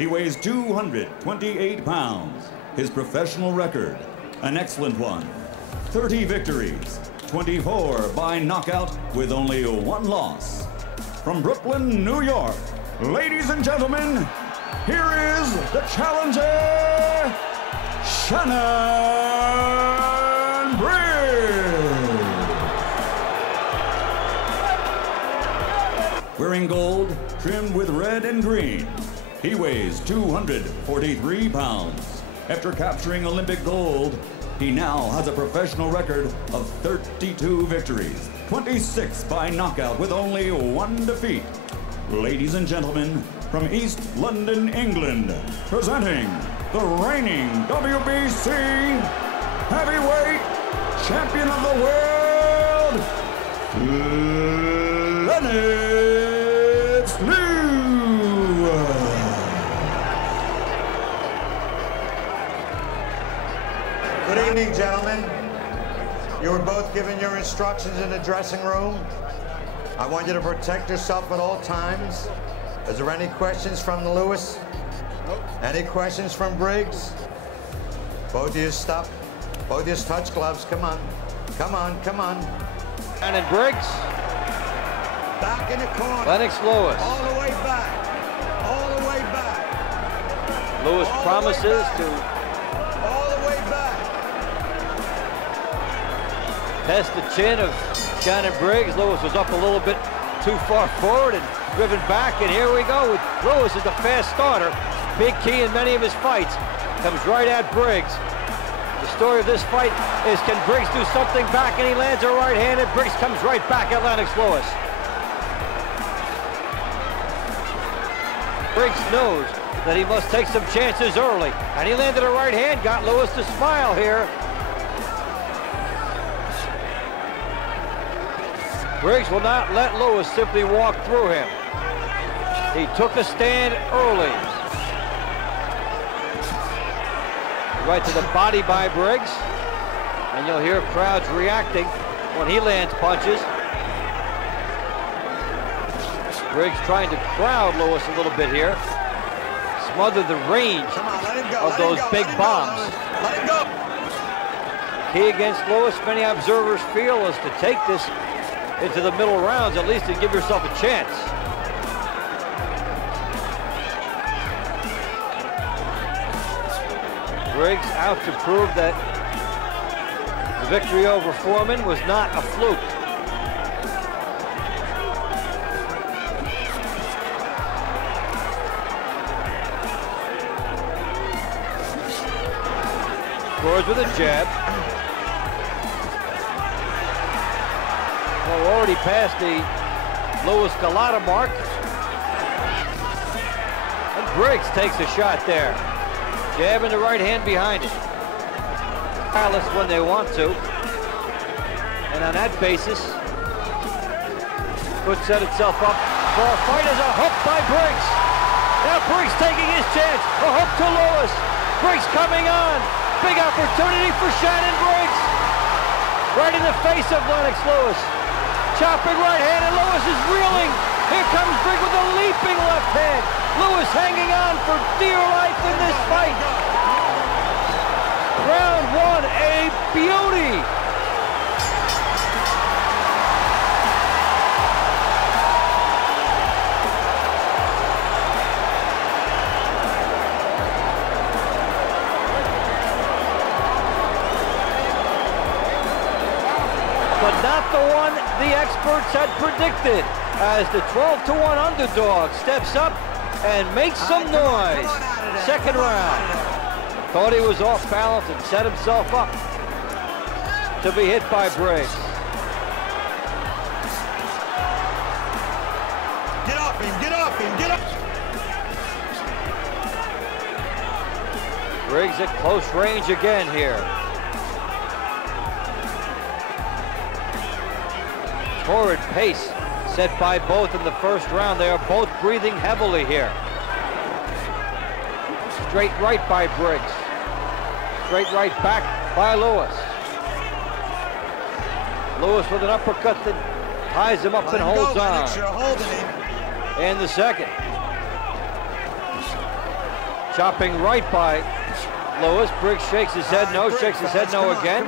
He weighs 228 pounds. His professional record, an excellent one. 30 victories, 24 by knockout with only one loss. From Brooklyn, New York, ladies and gentlemen, here is the challenger, Shannon Briggs. Wearing gold, trimmed with red and green, he weighs 243 pounds. After capturing Olympic gold, he now has a professional record of 32 victories, 26 by knockout with only one defeat. Ladies and gentlemen, from East London, England, presenting the reigning WBC heavyweight champion of the world, Lennox. Good evening, gentlemen. You were both given your instructions in the dressing room. I want you to protect yourself at all times. Is there any questions from Lewis? Nope. Any questions from Briggs? Both of you stop. Both of you touch gloves. Come on. Come on, come on. Shannon Briggs. Back in the corner. Lennox Lewis. All the way back. All the way back. Lewis all promises to all the way back. test the chin of Shannon Briggs. Lewis was up a little bit too far forward and driven back, and here we go with Lewis as the fast starter. Big key in many of his fights. Comes right at Briggs. The story of this fight is, can Briggs do something back, and he lands a right-handed. Briggs comes right back at Lennox Lewis. Briggs knows that he must take some chances early, and he landed a right hand, got Lewis to smile here. Briggs will not let Lewis simply walk through him. He took a stand early. Right to the body by Briggs, and you'll hear crowds reacting when he lands punches. Briggs trying to crowd Lewis a little bit here. Smother the range of those big bombs. Let him go. Key against Lewis, many observers feel, is to take this into the middle rounds, at least to give yourself a chance. Briggs out to prove that the victory over Foreman was not a fluke. Scores with a jab. Well, we're already past the Lewis Galata mark. And Briggs takes a shot there. Jab in the right hand behind it. Palace when they want to. And on that basis, could set itself up for a fight as a hook by Briggs. Now Briggs taking his chance. A hook to Lewis. Briggs coming on. Big opportunity for Shannon Briggs. Right in the face of Lennox Lewis. Chopping right hand, and Lewis is reeling. Here comes Briggs with a leaping left hand. Lewis hanging on for dear life in this fight. Round one, a beauty. But not the one the experts had predicted, as the 12-1 underdog steps up and makes some noise. Second round. Thought he was off balance and set himself up to be hit by Briggs. Get up him, get up him, get up. Briggs at close range again here. Torrid pace set by both in the first round. They are both breathing heavily here. Straight right by Briggs. Straight right back by Lewis. Lewis with an uppercut that ties him up and holds on. You're holding him. And the second. Chopping right by Lewis. Briggs shakes his head no, shakes his head no again.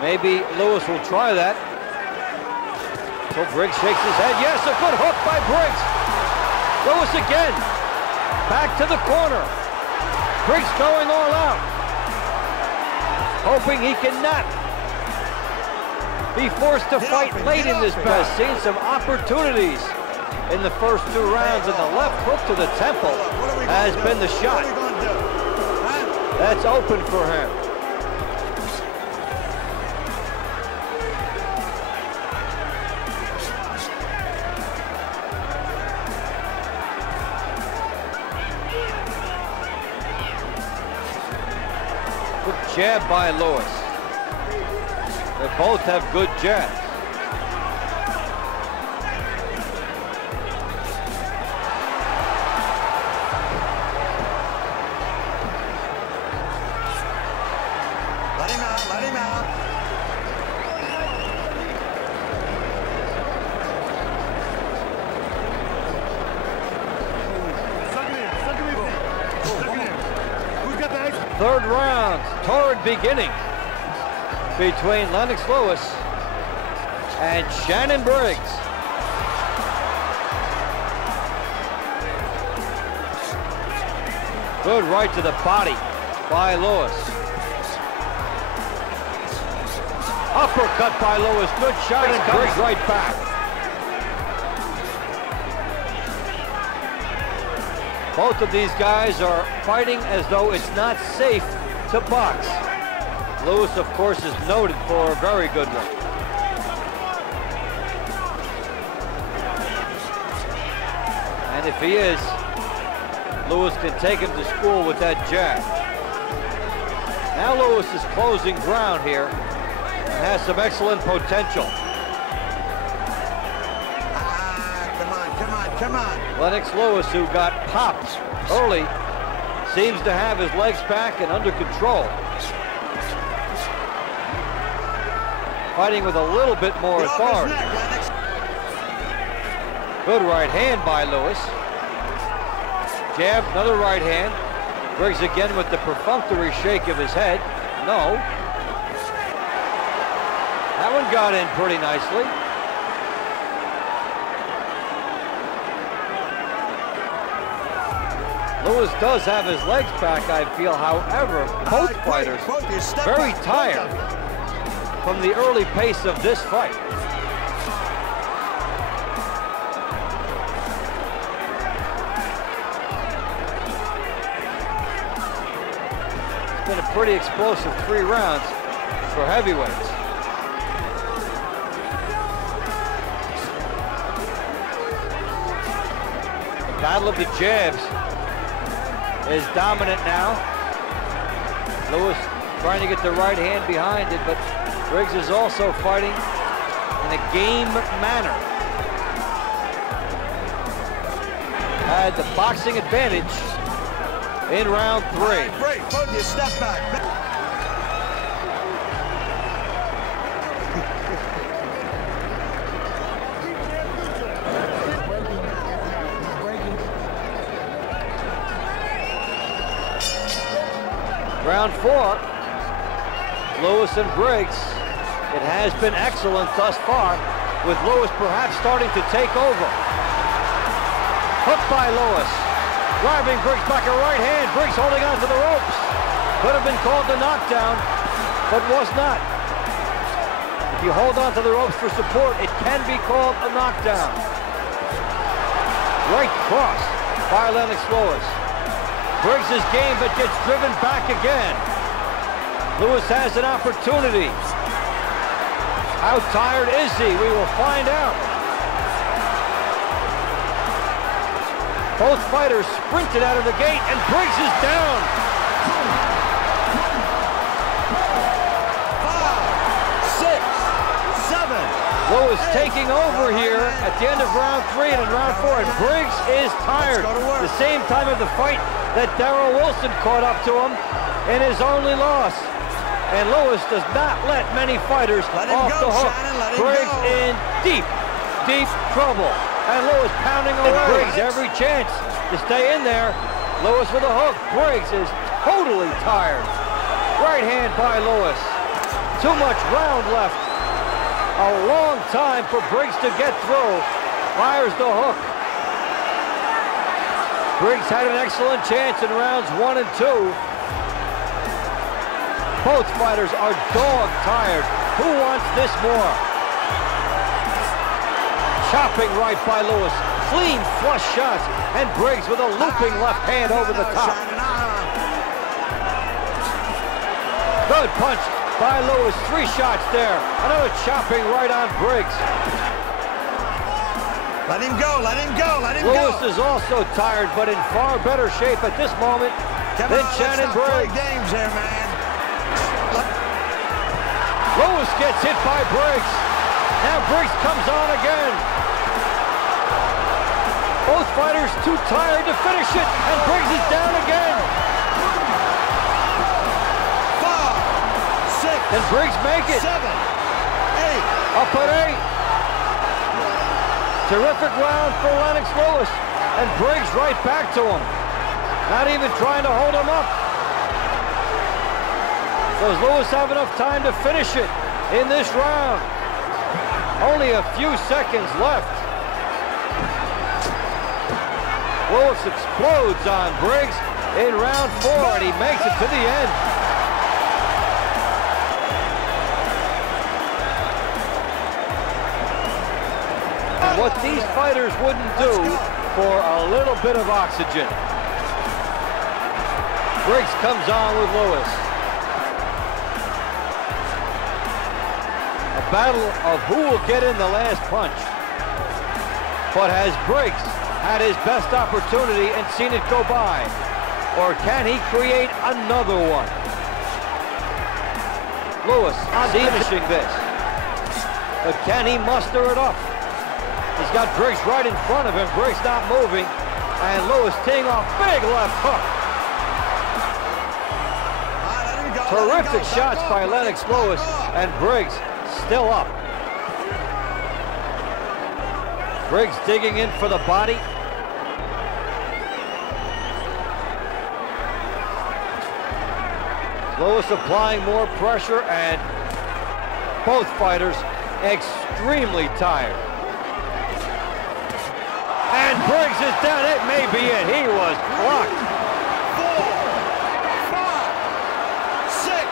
Maybe Lewis will try that. So Briggs shakes his head. Yes, a good hook by Briggs. Lewis again. Back to the corner. Briggs going all out. Hoping he cannot be forced to fight late in this bout. Seen some opportunities in the first 2 rounds, and the left hook to the temple has been the shot. That's open for him. Good jab by Lewis. They both have good jabs. Let him out, let him out. Third round, torrid beginning between Lennox Lewis and Shannon Briggs. Good right to the body by Lewis. Uppercut by Lewis, good shot, and Briggs right back. Both of these guys are fighting as though it's not safe to box. Lewis, of course, is noted for a very good one. And if he is, Lewis can take him to school with that jab. Now Lewis is closing ground here and has some excellent potential. Come on. Lennox Lewis, who got popped early, seems to have his legs back and under control. Fighting with a little bit more authority. Good right hand by Lewis. Jab, another right hand. Briggs again with the perfunctory shake of his head. No. That one got in pretty nicely. Lewis does have his legs back, I feel. However, both fighters very tired from the early pace of this fight. It's been a pretty explosive 3 rounds for heavyweights. The battle of the jabs is dominant now. Lewis trying to get the right hand behind it, but Briggs is also fighting in a game manner. Had the boxing advantage in round 3. Break, both you step back. Round 4, Lewis and Briggs. It has been excellent thus far, with Lewis perhaps starting to take over. Hook by Lewis. Driving Briggs back, a right hand. Briggs holding on to the ropes. Could have been called a knockdown, but was not. If you hold on to the ropes for support, it can be called a knockdown. Right cross by Lennox Lewis. Briggs' game, but gets driven back again. Lewis has an opportunity. How tired is he? We will find out. Both fighters sprinted out of the gate, and Briggs is down. 5, 6, 7. Lewis taking over here at the end of round 3 and in round 4, and Briggs is tired. The same time of the fight that Darrell Wilson caught up to him in his only loss. And Lewis does not let many fighters off the hook. Briggs in deep, deep trouble. And Lewis pounding away. Briggs every chance to stay in there. Lewis with a hook. Briggs is totally tired. Right hand by Lewis. Too much round left. A long time for Briggs to get through. Fires the hook. Briggs had an excellent chance in rounds 1 and 2. Both fighters are dog tired. Who wants this more? Chopping right by Lewis. Clean flush shots. And Briggs with a looping left hand over the top. Good punch by Lewis. 3 shots there. Another chopping right on Briggs. Let him go, let him go, let him go. Lewis is also tired, but in far better shape at this moment than Shannon Briggs. Games here, man. Lewis gets hit by Briggs. Now Briggs comes on again. Both fighters too tired to finish it, and Briggs is down again. 5, 6. Can Briggs make it? 7, 8. Up at 8. Terrific round for Lennox Lewis, and Briggs right back to him. Not even trying to hold him up. Does Lewis have enough time to finish it in this round? Only a few seconds left. Lewis explodes on Briggs in round 4, and he makes it to the end. What these fighters wouldn't do for a little bit of oxygen. Briggs comes on with Lewis. A battle of who will get in the last punch. But has Briggs had his best opportunity and seen it go by? Or can he create another one? Lewis finishing this. But can he muster it up? He's got Briggs right in front of him. Briggs not moving. And Lewis teeing off big left hook. Terrific shots by Lennox Lewis, and Briggs still up. Briggs digging in for the body. Lewis applying more pressure, and both fighters extremely tired. And Briggs is down. It may be it. He was blocked. 4, 5, 6,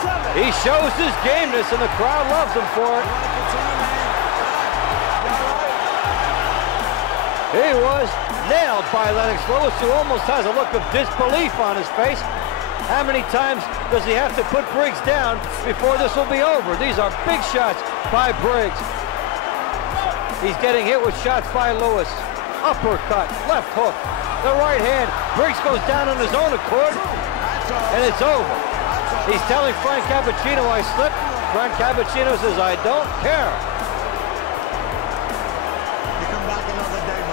7. He shows his gameness, and the crowd loves him for it. He was nailed by Lennox Lewis, who almost has a look of disbelief on his face. How many times does he have to put Briggs down before this will be over? These are big shots by Briggs. He's getting hit with shots by Lewis. Uppercut, left hook, the right hand. Briggs goes down on his own accord, and it's over. He's telling Frank Cappuccino, I slipped. Frank Cappuccino says, I don't care.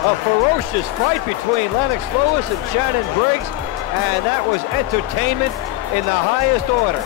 A ferocious fight between Lennox Lewis and Shannon Briggs, and that was entertainment in the highest order.